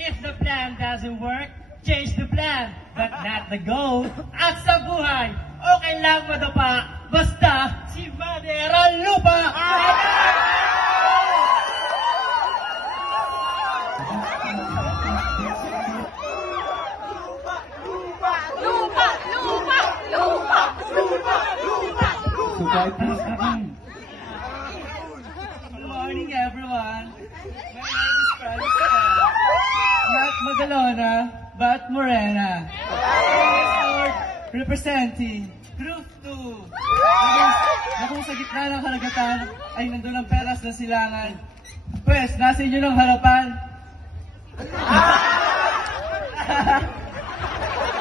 If the plan doesn't work, change the plan, but not the goal. At sa buhay, okay lang madapa, basta si Madera Lupa! Good morning, everyone. My name is Francis. Not Magalona, but Morena. Representing Truth 2. Na kung sa gitna ng karagatan ay nandun ang peras ng silangan, pues, nasa inyo ng harapan.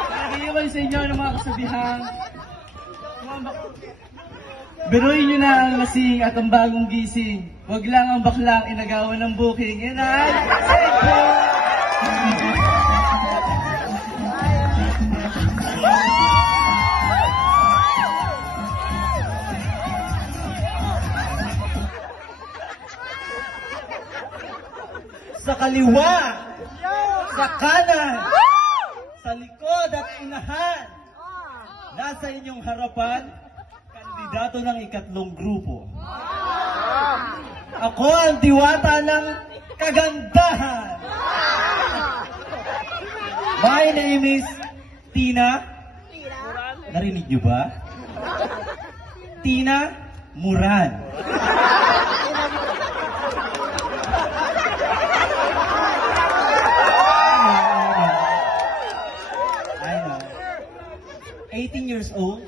Nag-iwan sa inyo ng mga kasabihan. Biruin nyo na ang lasing at ang bagong gising. Huwag lang ang baklang inagawan ng booking. Yan ay sa kaliwa, sa kanan, sa likod at unahan, nasa inyong harapan, kandidato ng ikatlong grupo. Ako ang diwata ng kagandahan. My name is Tina. Narinig niyo ba? Tina Muran. I know. 18 years old.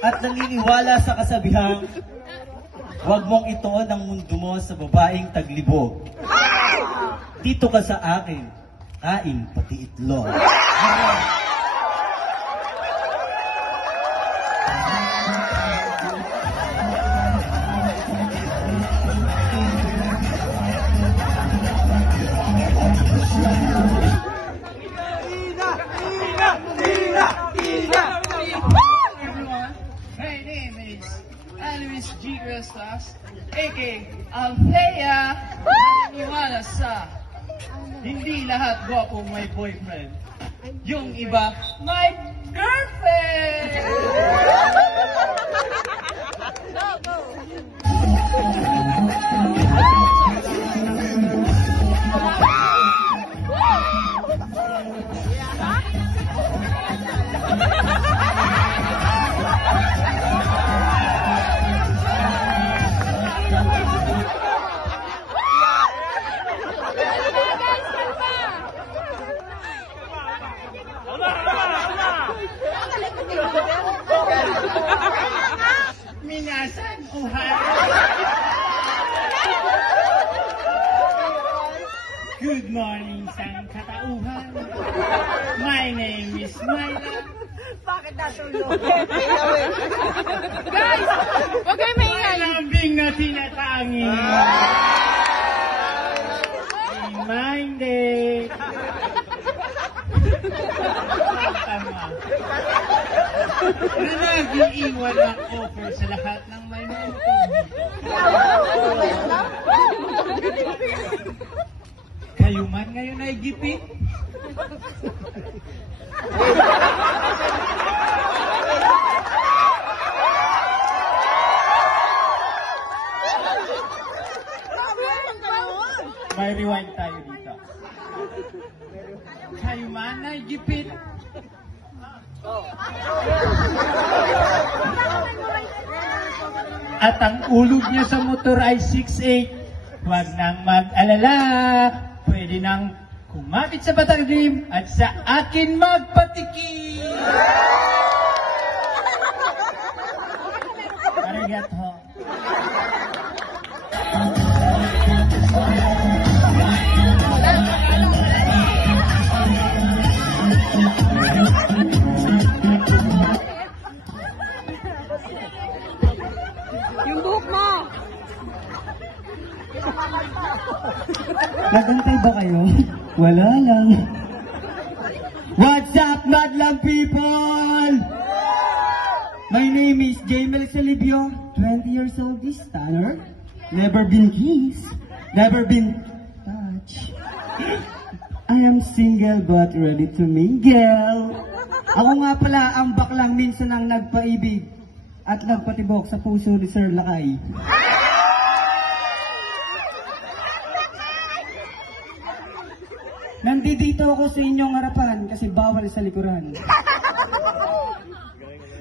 At naniniwala sa kasabihang, huwag mong ituon ang mundo mo sa babaeng taglibog. Dito ka sa akin, kain pati itlog. A.K. Althea, niwala sa hindi lahat gwapo may boyfriend. Yung iba, may girlfriend! Minasan, uhay! Good morning, sang katauhan. My name is Myla. Bakit natulog? Guys! Huwag kayo maingay! Lambing na tinatangi. Minded. Tama. Na nag-iiwan ang offer sa lahat ng may mautong dito. Kayo man ngayon ay gipit. May rewind tayo dito. Kayo man ay gipit. At ang ulog niya sa motor ay 6'8". Huwag nang mag-alala. Pwede nang kumapit sa Bataglim at sa akin magpatiki. Arigato. Yung buhok mo! Nagantay ba kayo? Wala lang. What's up, Madlang people? My name is Jamel Salibio, 20 years old this stunner. Never been kissed. Never been touched. I am single but ready to mingle. Ako nga pala ang baklang minsan ang nagpaibig at nagpatibok sa puso ni Sir Lakay. Nandito ako sa inyong harapan kasi bawal sa likuran.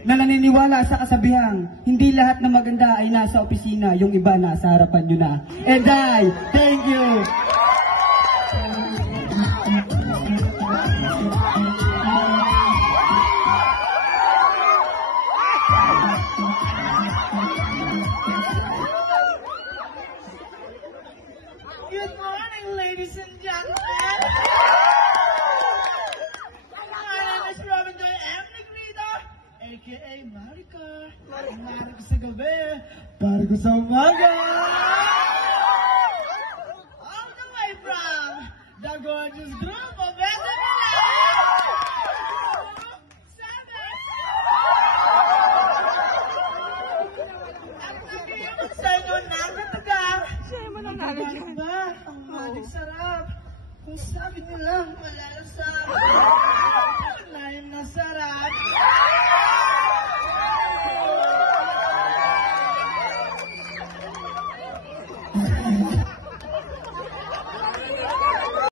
Na naniniwala sa kasabihang, hindi lahat na maganda ay nasa opisina, yung iba nasa harapan nyo na. And I, thank you! Good morning, ladies and gentlemen. My name is Robin Joy M. Negrita, a.k.a. Marika. Marika sa gabi, Para sa umaga! all the way from the gorgeous group of SME. At nag-iwan sa inyo ng natugar. Siya mo nang nalagyan. Ba, ang maling sarap. Kung sabi nilang malalasa.